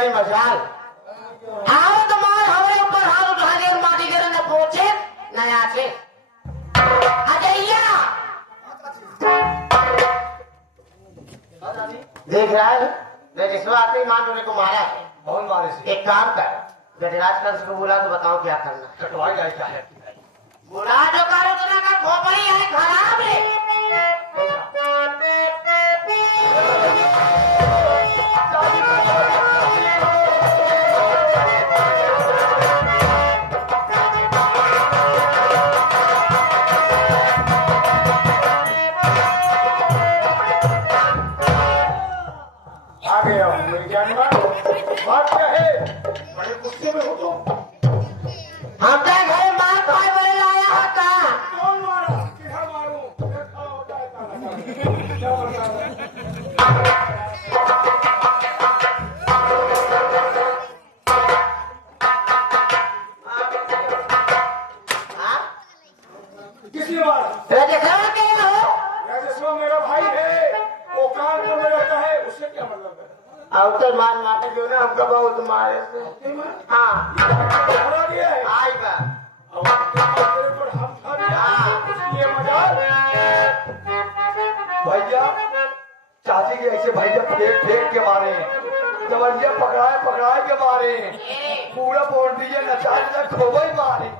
बड़ी मजाल आओ तुम्हारे हमारे ऊपर हाथ उठा के और माटी करे न पहुंचे न आचे अजैया देख रहा है जिसमें आते ही मान को मारा है बहुत मारे से। एक काम कर गजराज कर उसको बोला तो बताओ क्या करना कटवाई जाए क्या है बुरा जो करो तो ना का खोपड़ी है खराब है आ गया हूँ मेरी जान बात क्या है बड़े गुस्से में हो तो हम क्या घर मार खाए बड़े लाया होता कौन मारा किधर मारूं देखा होता है ताला क्या होता है किसने मारा राजेश्वर के हो राजेश्वर मेरा भाई है वो कानपुर में रहता है उससे क्या मतलब है अवतर मार माटे जो ना हमका बहुत मारे से हाँ हरा दिया है आएगा अब तेरे पर हम खा दिया ये मजाक भैया चाची के ऐसे भैया फेंक फेंक के मारे जबरजिया पकड़ाए के मारे पूरा बाउंड्री नचा नचा खोबा ही मारे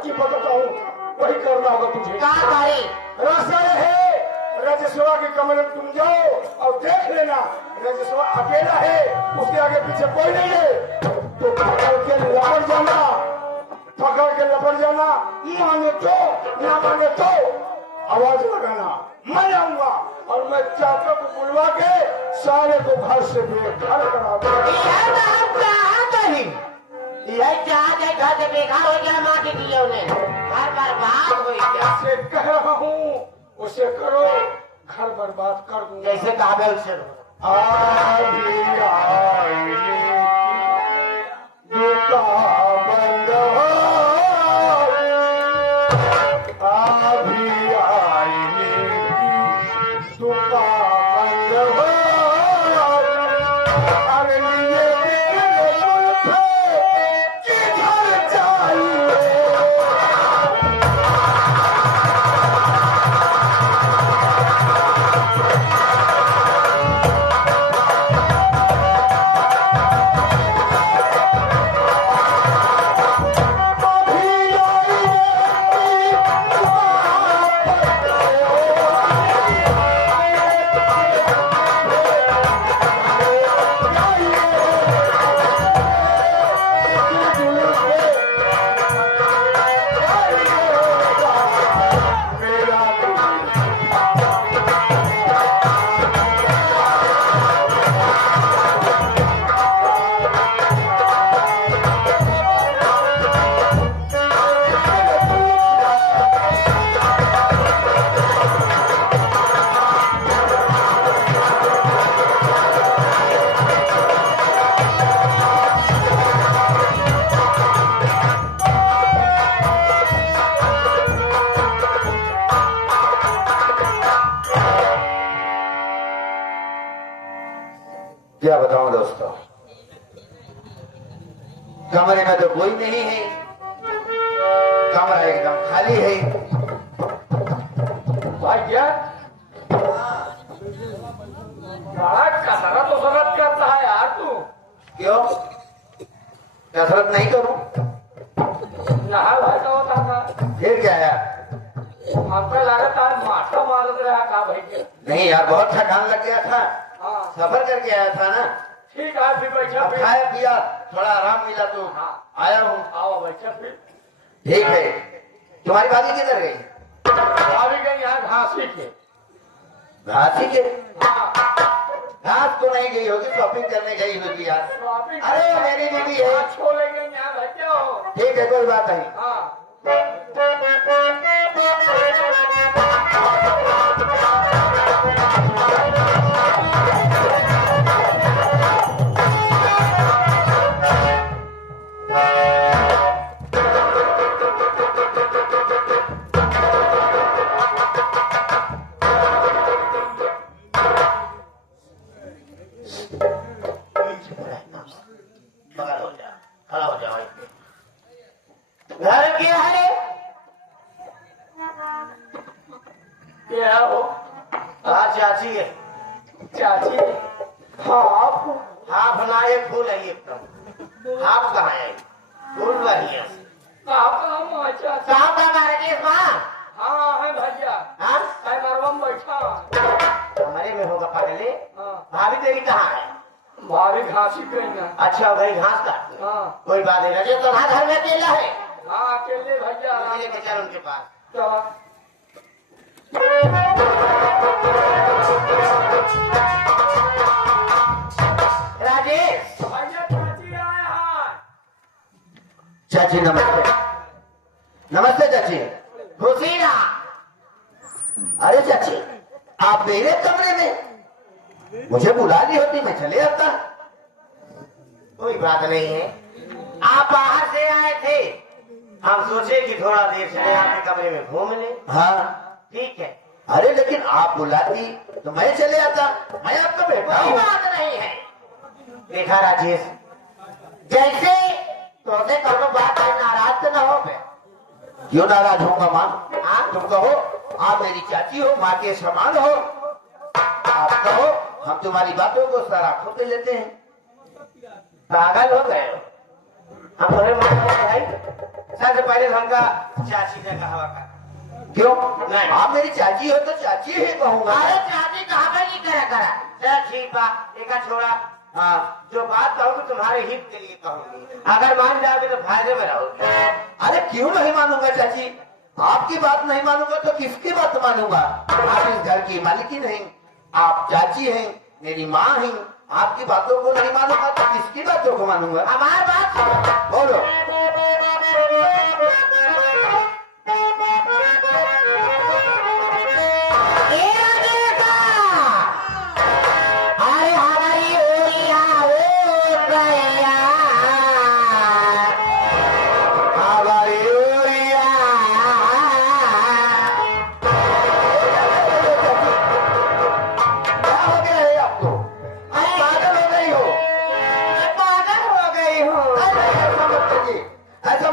वही करना होगा तुझे रास्ता है राजेश्वरा के कमरे में तुम जाओ और देख लेना राजेश्वरा अकेला है उसके आगे पीछे कोई नहीं है तो पकड़ के लपट जाना माने तो ना माने तो आवाज लगाना मैं आऊंगा और मैं चाचा को बुलवा के सारे को घर से बेघर करा दूंगा यही चाहते घर से बेकार हो गया माँ के दिए उन्हें घर बर्बाद हो गया जैसे कह रहा हूँ उसे करो घर बर्बाद कर दूंगा जैसे काबिल से क्या बताऊं दोस्तों, कमरे में तो कोई नहीं है, कमरा एकदम खाली है। भाई क्या बड़ा कसरत उसरत करता है यार तू। क्यों कसरत नहीं करूं? नहा भाई का होता था, फिर क्या यार? हमको लगा था माथा मारत रहा का भाई के। नहीं यार, बहुत थकान लग गया था, हाँ सफर करके आया था ना। ठीक है, फिर बैठा अब फिर। खाया पिया, थोड़ा आराम मिला तो हाँ आया हूँ। आओ बैठा फिर। ठीक है, तुम्हारी भाभी किधर गई? अभी गई यहाँ घासी के। घासी के? हाँ घास तो नहीं गई होगी, शॉपिंग करने गई होगी यार। शॉपिंग अरे मेरी बीवी है। छोड़ेंगे यहाँ बैठे हो। ठीक है, कोई बात नहीं। हाँ बगल हो जा, खड़ा हो जा भाई। घर क्या है? क्या हो हाँ चाची है। चाची? हाँ आप हाफ ना ये फूल है एकदम। हाफ कहाँ है? फूल वही है। आप हम चाची। कहाँ का राजेश माँ? हाँ है भैया, हाँ है मरवा में बैठा। कमरे में होगा पगले। हाँ भाभी तेरी कहाँ है? भाभी घासी गई ना। अच्छा भाई, घास काटती है। हाँ कोई बात नहीं, रजे तो घर में अकेला है। हाँ अकेले भैया आराम मुझे ले चल उनके पास। चला। राजेश, भैया चाची आए हैं। चाची नमस्ते। नमस्ते चाची। खुशी ना? अरे चाची, आप मेरे कमरे में? मुझे बुला ली होती, मैं चले आता। कोई बात नहीं है, आप बाहर से आए थे, हम सोचे कि थोड़ा देर से आपके कमरे में घूम ले। हाँ ठीक है, अरे लेकिन आप बुलाती तो मैं चले आता। मैं आपका बेटा कोई हूँ। बात नहीं है। देखा राजेश, जैसे तुमसे करो बात है, नाराज तो न हो बे। क्यों नाराज होगा माँ? हाँ? तुम कहो, आप मेरी चाची हो, माँ के समान हो। आप कहो, हम तुम्हारी बातों को सर आंखों पे लेते हैं। पागल हो गए हो? हम थोड़े भाई, सबसे पहले हमका चाची ने कहा का। क्यों? नहीं। आप मेरी चाची हो तो चाची ही कहूंगा। अरे चाची कहाँ पे नहीं करा करा। चल ठीक बा, एक छोड़ा। हाँ, जो बात कहूँगी तुम्हारे हित के लिए कहूंगी, अगर मान जाओगे तो फायदे में रहोगे। अरे क्यों नहीं मानूंगा चाची? आपकी बात नहीं मानूंगा तो किसकी बात मानूंगा? आप इस घर की मालिकिन हैं, आप चाची हैं, मेरी माँ हैं। आपकी बातों को नहीं मानूंगा तो किसकी बातों को मानूंगा? हमारी बात सुनो। बोलो। अरे हमारी ओरिया ओ भैया, हमारी ओरिया। क्या हो गया है आपको? पागल हो गई हो? मैं पागल हो गई हूँ। अरे ऐसा मत करिए, ऐसा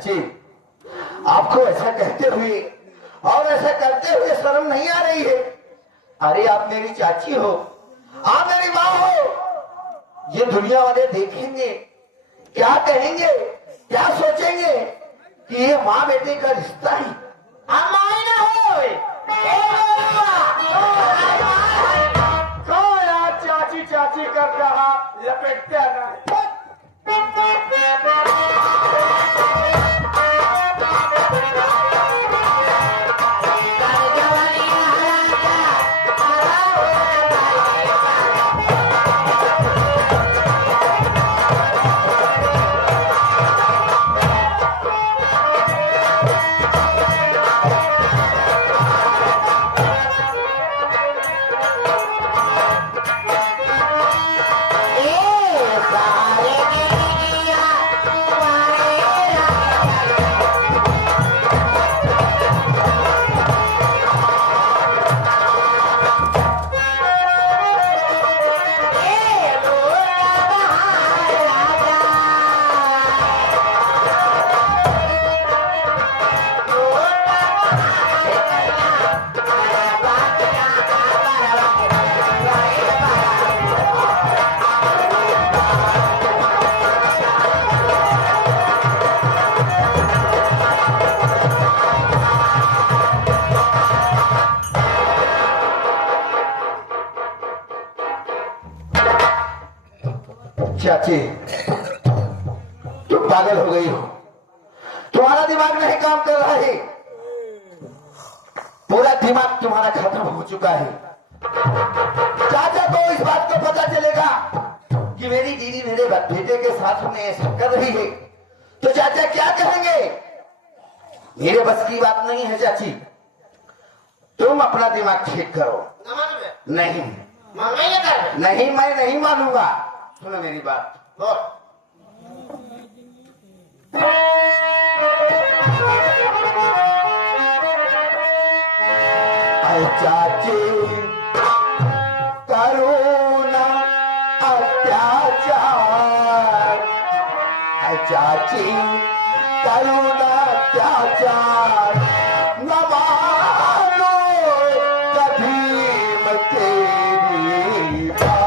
चाची, आपको ऐसा कहते हुए और ऐसा करते हुए शर्म नहीं आ रही है? अरे आप मेरी चाची हो, आप मेरी माँ हो। ये दुनिया वाले देखेंगे, क्या कहेंगे, क्या सोचेंगे कि ये माँ बेटे का रिश्ता ही हम माई ना हो। कौन यार चाची चाची कर रहा, लपेटते ना। चाची, तुम पागल हो गई हो, तुम्हारा दिमाग नहीं काम कर रहा है, पूरा दिमाग तुम्हारा खत्म हो चुका है। चाचा को इस बात को पता चलेगा कि मेरी दीदी मेरे बेटे के साथ में ऐसा कर रही है तो चाचा क्या कहेंगे? मेरे बस की बात नहीं है चाची, तुम अपना दिमाग ठीक करो। नहीं नहीं, मैं नहीं मानूंगा। सुनो मेरी बात, चाची करुणा अत्याचार, चाची करुणा अत्याचार न मानो कभी मैं तेरी बात।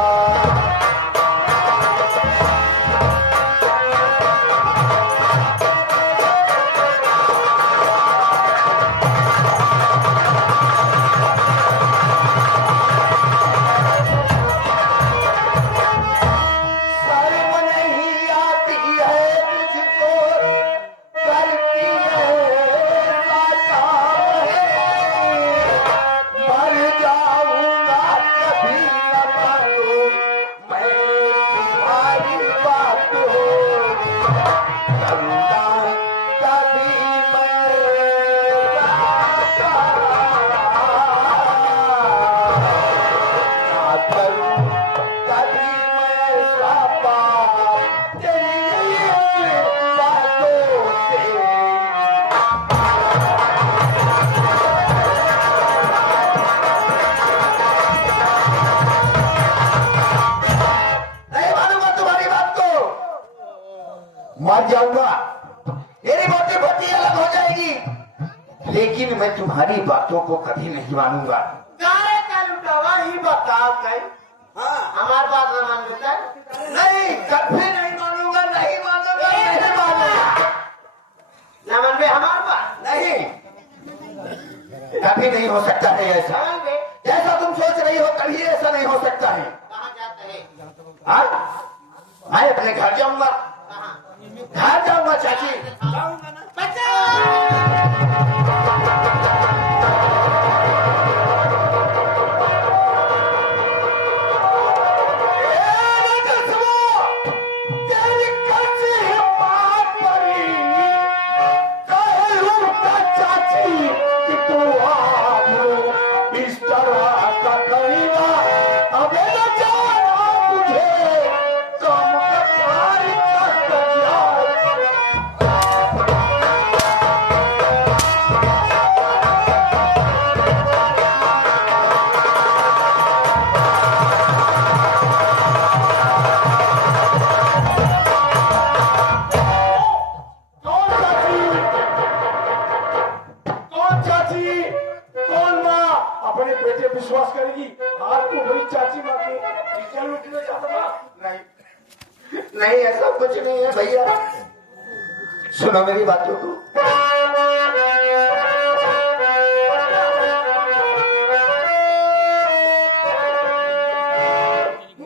मर जाऊंगा, मेरी मोटी मोटी अलग हो जाएगी, लेकिन मैं तुम्हारी बातों को कभी नहीं मानूंगा। ही बताओ कहीं हमारे पास न मान सकता है? नहीं, कभी नहीं मानूंगा, नहीं मानूंगा, नहीं मानूंगा। न मन पे हमारे पास नहीं, कभी नहीं हो सकता है ऐसा। मन पे जैसा तुम सोच रही हो कभी ऐसा नहीं हो सकता है। कहाँ जाता है? हाँ? मैं अपने घर जाऊंगा, घर जाऊंगा चाची। जाऊंगा ना। बचाओ! भैया सुनो मेरी बातों को।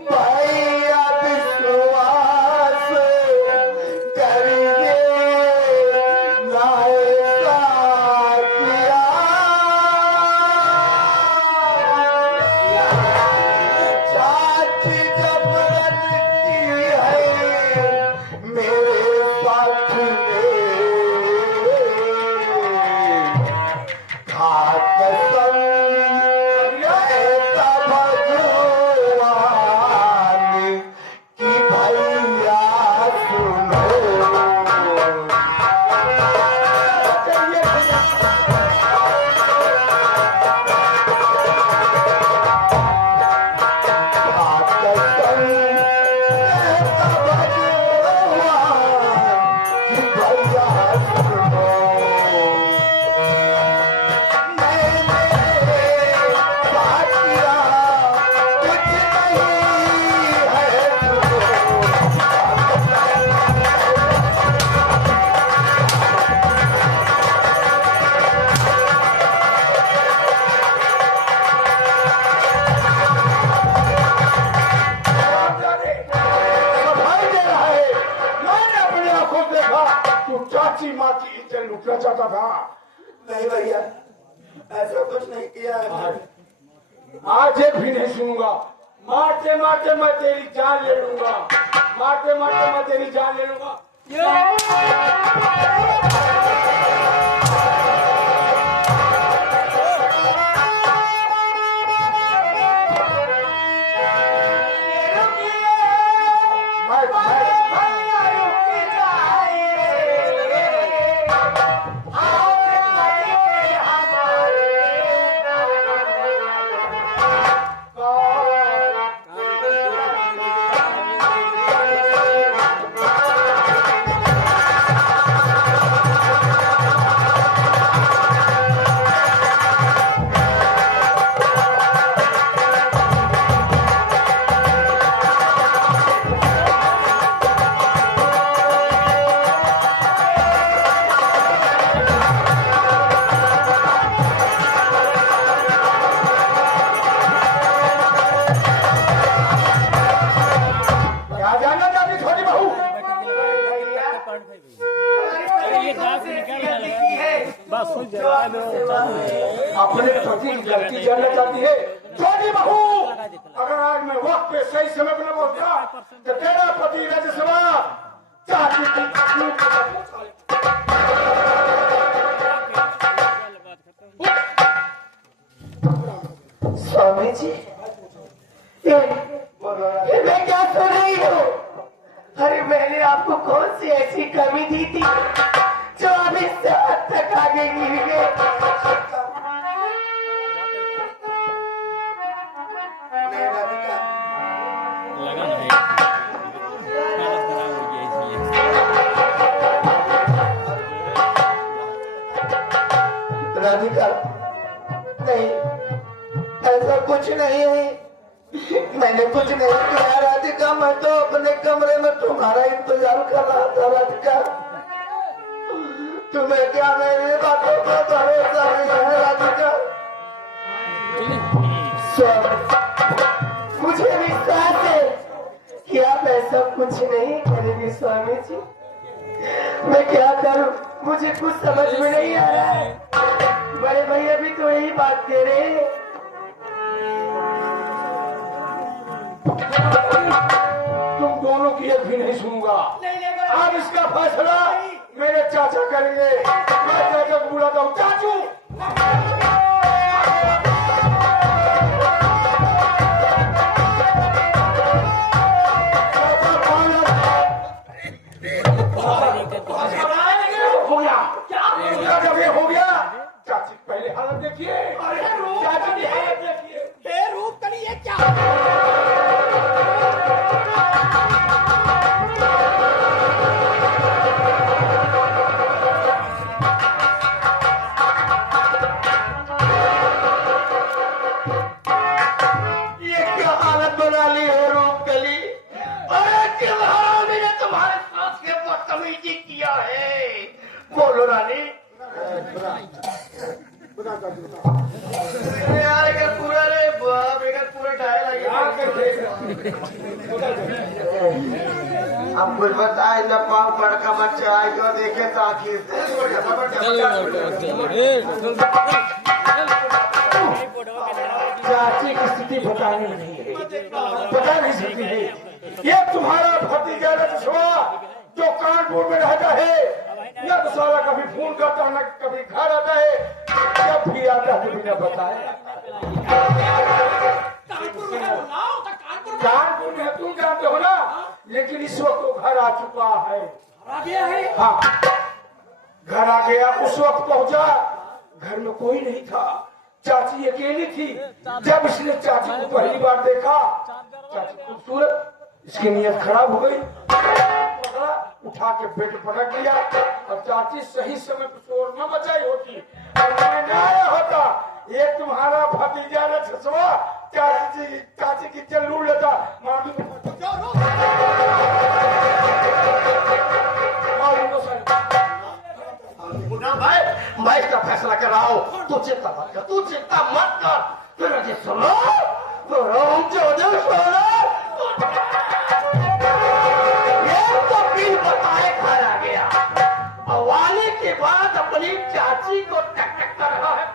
भैया विश्वास करिए लायका किया, चाची जब रन की है मेरे साथ में, खाक सम ऐसा भगवान की भैया सुनो। मैंने अपनी आंखों से देखा तू चाची माँ की इज्जत लुटना चाहता था। नहीं भैया ऐसा कुछ नहीं किया है। आज एक भी नहीं सुनूंगा। मारते मारते मैं तेरी जान ले लूंगा, मारते मारते मैं तेरी जान ले लूंगा। क्या जानना चाहती छोटी बहू? अपने पति की गलती जानना चाहती है छोटी बहू। अगर आज मैं वक्त पे सही समय पर न पहुंचता तो तेरा पति राज्यसभा चाची की स्वामी जी ये मैं क्या सुन रही हूँ? अरे मैंने आपको कौन सी ऐसी कमी दी थी जो अब इससे हद तक आगे गिर गए? नहीं राधिका, लगा नहीं हालत खराब हो गई इसलिए। राधिका नहीं, ऐसा कुछ नहीं है। मैंने कुछ नहीं किया राधिका, मैं तो अपने कमरे में तुम्हारा इंतजार कर रहा था राधिका। तुम्हें क्या मेरी बातों पर भरोसा नहीं है राधिका? मुझे विश्वास है कि आप ऐसा कुछ नहीं करेंगे स्वामी जी। मैं क्या करूं, मुझे कुछ समझ में नहीं आ रहा है। बड़े भैया भी तो यही बात कह रहे हैं। तुम दोनों की एक भी नहीं सुनूंगा। अब इसका फैसला मेरे चाचा करेंगे। मैं चाचा को बुलाता हूँ। चाचू हो गया क्या? जब ये हो गया चाची पहले हालत देखिए, चाची की हालत देखिए। कोई जी किया है? बोलो रानी। यार एक पूरा रे बाप एक पूरा डायल अब कुछ बताए न पाँव पड़ का बच्चा आएगा देखे तो आखिर चाची की स्थिति बतानी नहीं है, बता नहीं सकती है। ये तुम्हारा भतीजा रजस्वा जो कानपुर में रहता है, न तो साला कभी फोन करता न कभी घर आता है, जब भी आता है बिना बताए। कानपुर में तुम जानते हो ना, लेकिन इस वक्त वो घर आ चुका है। हाँ, घर आ गया। उस वक्त पहुंचा, घर में कोई नहीं था, चाची अकेली थी। जब इसने चाची को पहली बार देखा, चाची खूबसूरत, इसकी नीयत खराब हो गई। पकड़ा, उठा के पेट पटक लिया और चाची सही समय पर शोर न मचाई होती और मैं न आया होता, ये तुम्हारा भतीजा रजस्वा चाची की चल लूट लेता। भाई मैं इसका फैसला कर रहा हूँ, तू चिंता मत कर, तू चिंता मत कर। फिर मुझे सुनो, ये तो बिल बताए घर आ गया। वाले के बाद अपनी चाची को टक टक कर रहा है।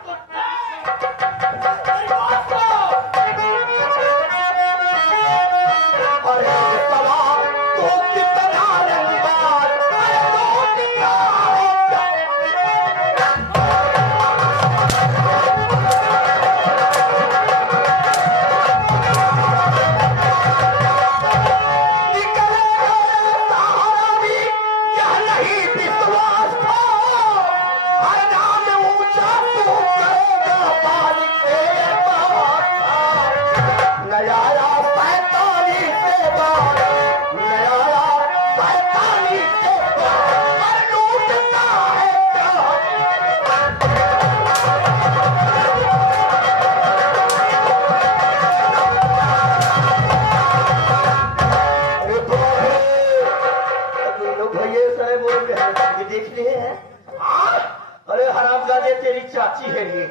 अरे हरामजादे, तेरी चाची है ये,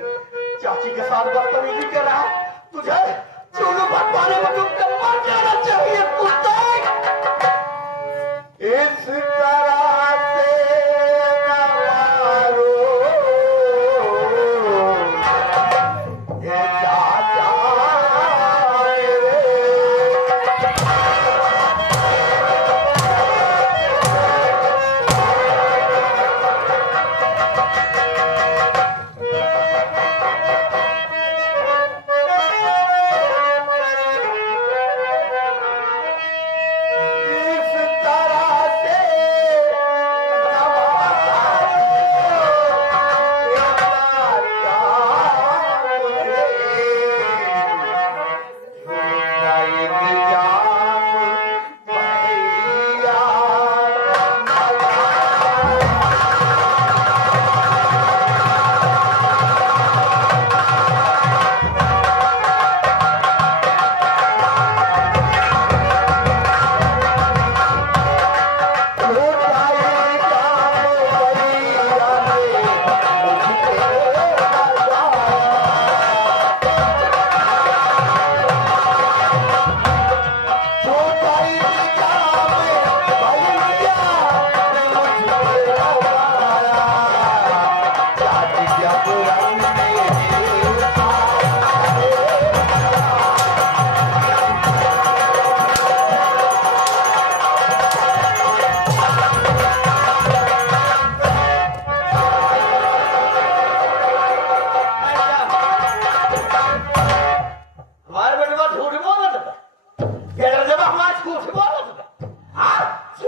चाची के साथ बदतमीजी कर रहा है। तुझे चूलू भटवाने में तुमको मर जाना चाहिए कुत्ते। इस तरह से न मारो ये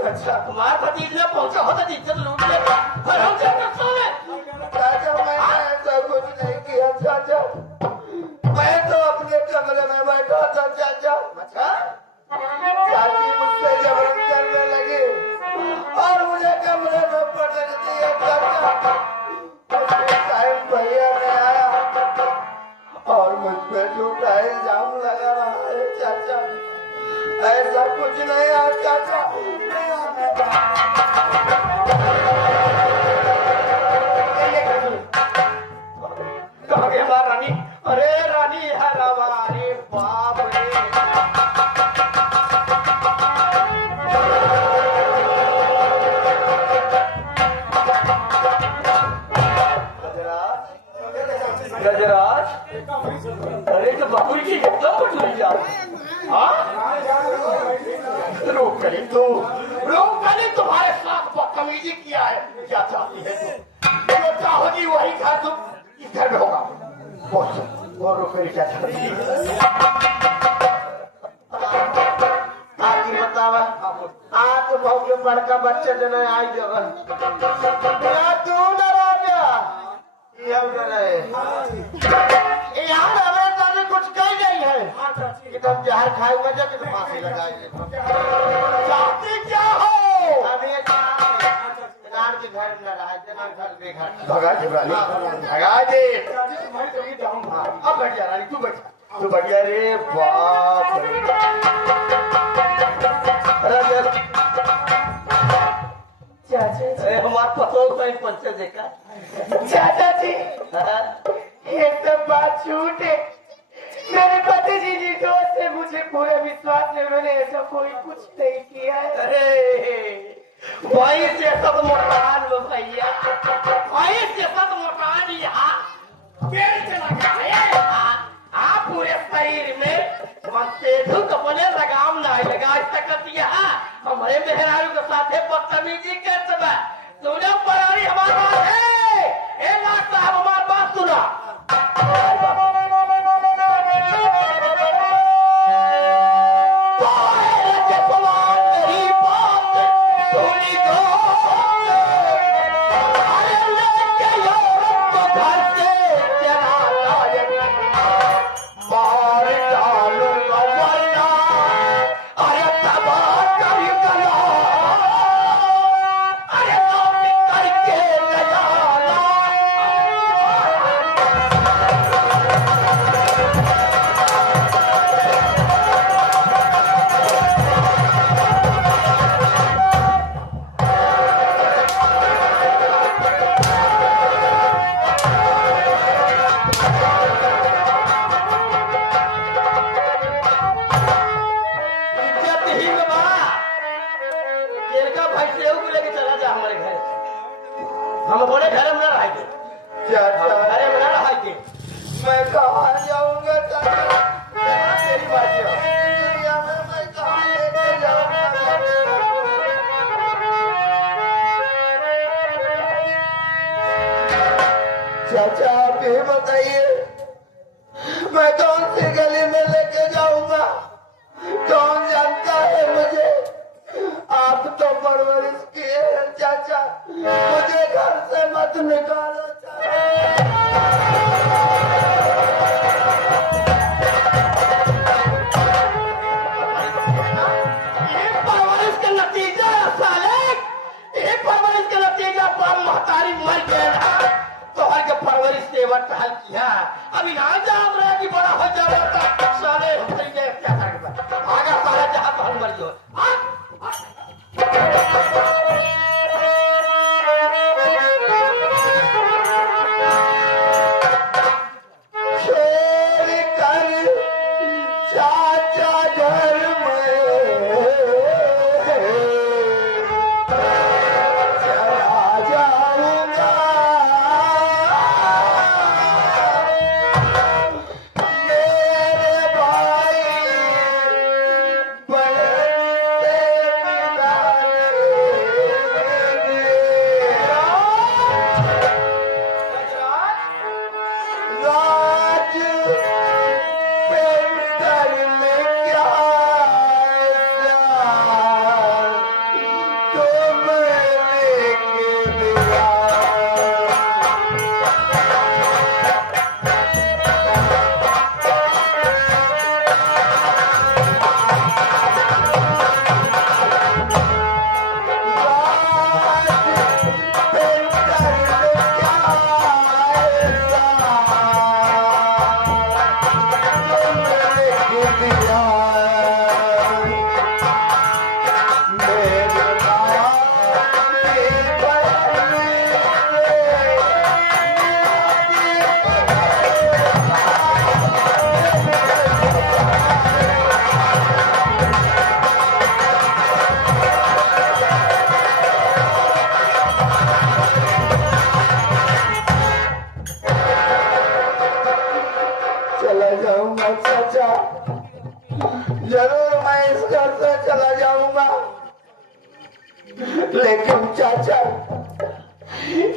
चाचा तुम्हारा भतीजा पहुंचा होता इज्जत लूट लेता। पर हम चाचा मैंने ऐसा कुछ नहीं किया चाचा, मैं तो अपने कमरे में बैठा था चाचा। अच्छा, चाची मुझसे जबरन करने लगी और मुझे कमरे में पटक दिया चाचा। उसके टाइम भैया ने आया और मुझ पे झूठा इल्जाम लगा रहा है चाचा। ऐसा कुछ नहीं है चाचा। बदतमीजी किया है। क्या चाहती है तुम? जो चाहोगी वही घर तुम इस घर में होगा। और रुपये क्या चाहती है? आगे बतावा आज तो बहुत के बड़का बच्चे देने आई जगह या तू न राजा ये हो रहे यार हमें तो कुछ कही नहीं है कि तुम जहर खाए वजह कि फांसी लगाएंगे। चाहती क्या हो? अभी रान के घर में रहा जना घर बेघर भगा दे रानी, भगा दे। तुम्हारी तो ये जाऊंगा। अब बैठ जा रानी, तू बैठ, तू बैठ जा। रे बाप रे। हमारे पतों को पंचे देखा चाचा जी ये सब बात झूठ है। मेरे पति जी जी दोस्त है, मुझे पूरा विश्वास है, मैंने ऐसा कोई कुछ नहीं किया है। अरे वही से सब मकान में भैया वही से सब मकान यहाँ पेड़ से लगा है। आप पूरे शरीर में मस्तेधु कपड़े लगाम ना लगा सकत यहाँ हमारे मेहरारू के साथ बदतमीजी के समय तूने परारी हमारी बात है। ए लाख साहब हमारी बात सुना। हम बोले घर में रह गए अरे में रह गए मैं कहाँ जाऊंगा चाचा? तेरी बात है। दुनिया में मैं कहाँ लेके जाऊंगा? चाचा आप ही बताइए मैं कौन सी गली में लेके जाऊंगा? कौन जानता है मुझे? आप तो परवरिश किए हैं चाचा, मुझे घर से मत निकालो चाचा। ये परवरिश का नतीजा है साले। ये परवरिश का नतीजा बाप महतारी मर गया तो हर के परवरिश सेवा टहल किया। अभी ना जाम रहा कि बड़ा हो जाएगा साले हमसे ये क्या करेगा आगा सारा जहां तो हम मर जाओ। मेरे भाई लेकिन चाचा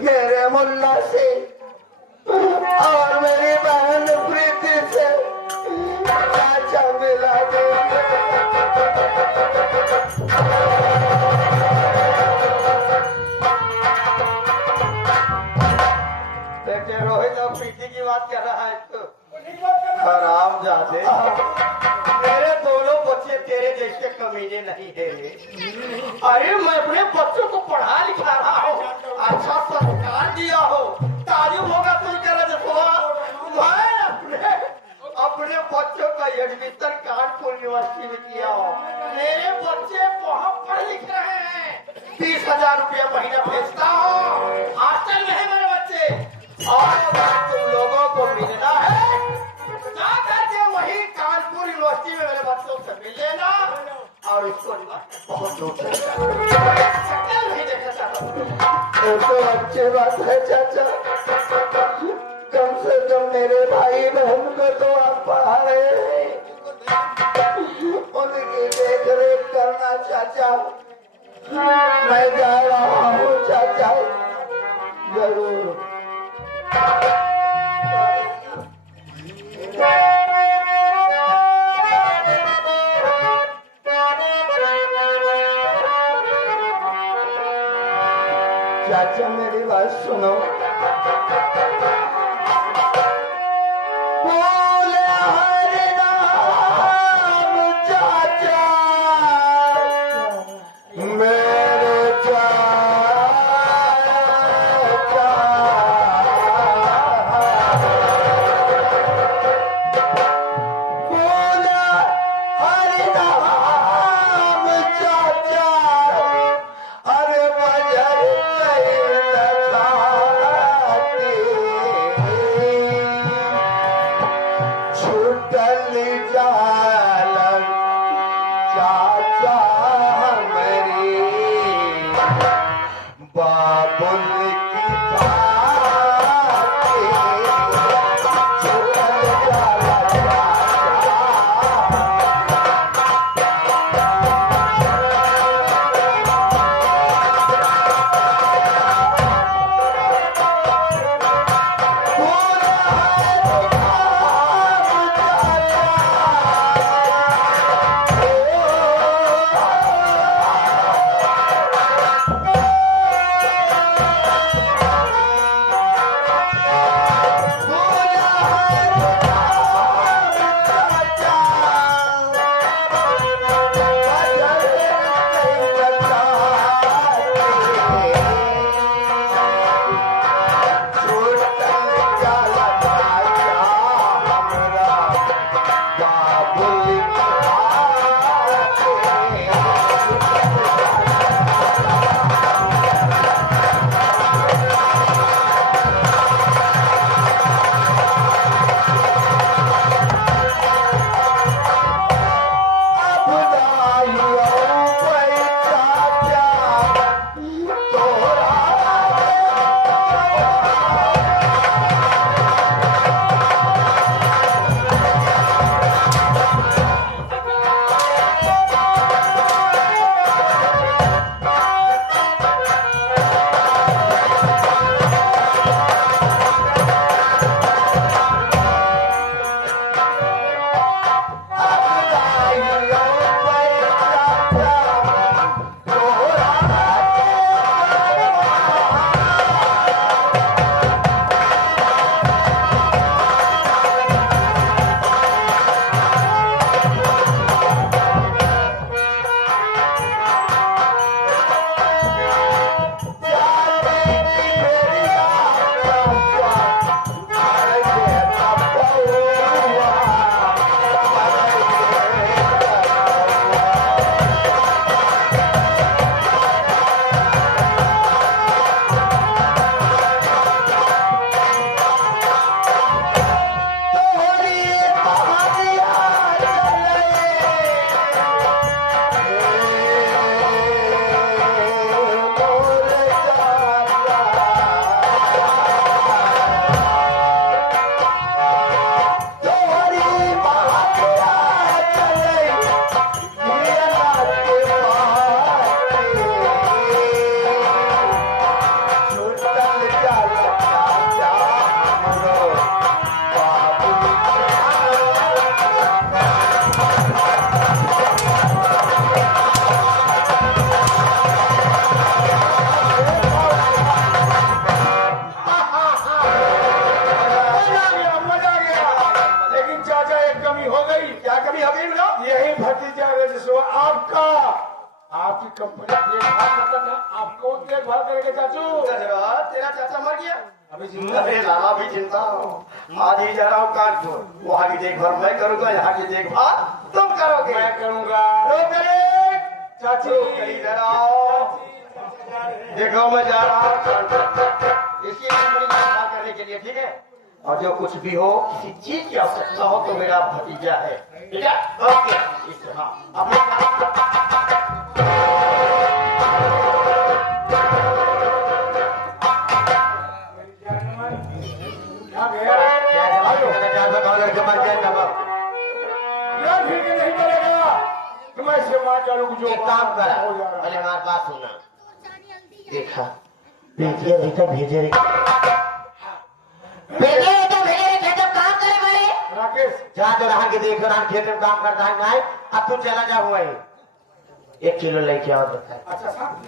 मेरे मुन्ना से और मेरी बहन प्रीति से चाचा मिला देंगे। बेटे रोहित और प्रीति की बात कर रहा है तो आराम जाते मेरे दोनों बच्चे तेरे जैसे कमीने नहीं है रे। अरे मैं अपने बच्चों को पढ़ा लिखा रहा हूँ, अच्छा संस्कार दिया हो, तारीफ होगा तुम कर मैं अपने बच्चों का एडमिशन कानपुर यूनिवर्सिटी में किया हो। मेरे बच्चे वहाँ पढ़ लिख रहे हैं, 20,000 रुपया महीना भेजता हूँ, हॉस्टल में है मेरे बच्चे। और तुम लोगों को मिलना है जा करके वही कानपुर यूनिवर्सिटी में मेरे बच्चों से मिल लेना और इसको बहुत दूर से शक्ल नहीं देखना चाहता। ये तो अच्छी बात है चाचा, कम से कम मेरे भाई बहन को तो आप पढ़ा रहे हैं, उनकी देख रेख करना चाचा। मैं जा रहा हूँ चाचा, जरूर। चाचा मेरी बात सुनो। बोले हरि नाम चाचा मेरे चाचा, बोले हरि नाम चाचा, अरे बजर छुटल जालन चाचा मेरी बाबुल की बातें, छुटल जालन चाचा। कंपनी देखभाल करता था, आपको देखभाल करेंगे चाचू। तेरा चाचा मर गया। अभी जिंदा अरे लाला भी चिंता हूँ। आज ही जा रहा हूँ कानपुर, वहाँ की देखभाल मैं करूँगा, यहाँ की देखभाल तुम करोगे। मैं करूंगा। रोक करे चाची इधर आओ। देखो मैं जा रहा हूँ कानपुर, इसी कंपनी की देखभाल करने के लिए, ठीक है। और जो कुछ भी हो, किसी चीज की आवश्यकता हो तो मेरा भतीजा है, ठीक है। ओके, हाँ क्या गया? यार फिर के नहीं करेगा तो मैं इसे मार डालूंगा। जो एक काम करा, हो जा रहा है। पहले हमारी बात सुनना। देखा भेजिए बेटा, भेजे रे खेत में काम करे भाई। राकेश जहाँ जो रहा के देख रहा खेत में काम करता है। अब तू चला जा हुआ है, 1 किलो लेके आओ। अच्छा साहब